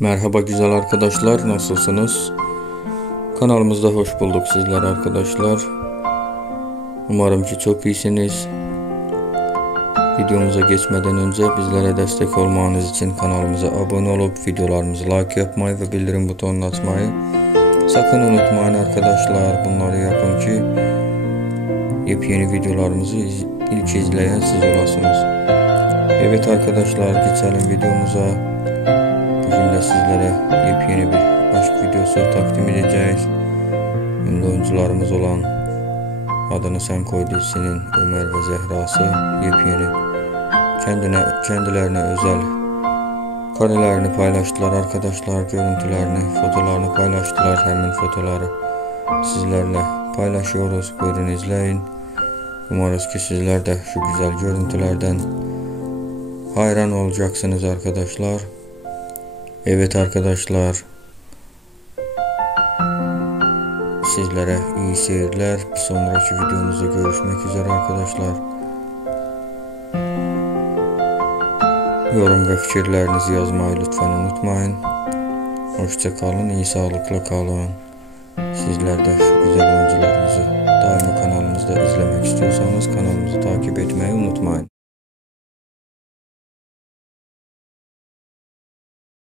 Merhaba güzel arkadaşlar, nasılsınız? Kanalımızda hoş bulduk sizler arkadaşlar. Umarım ki çok iyisiniz. Videomuza geçmeden önce bizlere destek olmanız için kanalımıza abone olup videolarımızı like yapmayı ve bildirim butonunu açmayı sakın unutmayın arkadaşlar. Bunları yapın ki yepyeni videolarımızı ilk izleyen siz olasınız. Evet arkadaşlar, geçelim videomuza. Bugün de sizlere yepyeni bir aşk videosu takdim edeceğiz. Ünlü oyuncularımız olan Adını Sen Koy dizisinin Ömer ve Zehra'sı yepyeni kendilerine özel karelerini paylaştılar arkadaşlar. Görüntülerini, fotolarını paylaştılar. Hemen fotoları sizlerle paylaşıyoruz. Buyurun izleyin. Umarız ki sizler de şu güzel görüntülerden hayran olacaksınız arkadaşlar. Evet arkadaşlar, sizlere iyi seyirler. Bir sonraki videomuzda görüşmek üzere arkadaşlar. Yorum ve fikirlerinizi yazmayı lütfen unutmayın. Hoşça kalın, iyi sağlıkla kalın. Sizler de şu güzel oyuncularımızı daima kanalımızda izlemek istiyorsanız kanalımızı takip etmeyi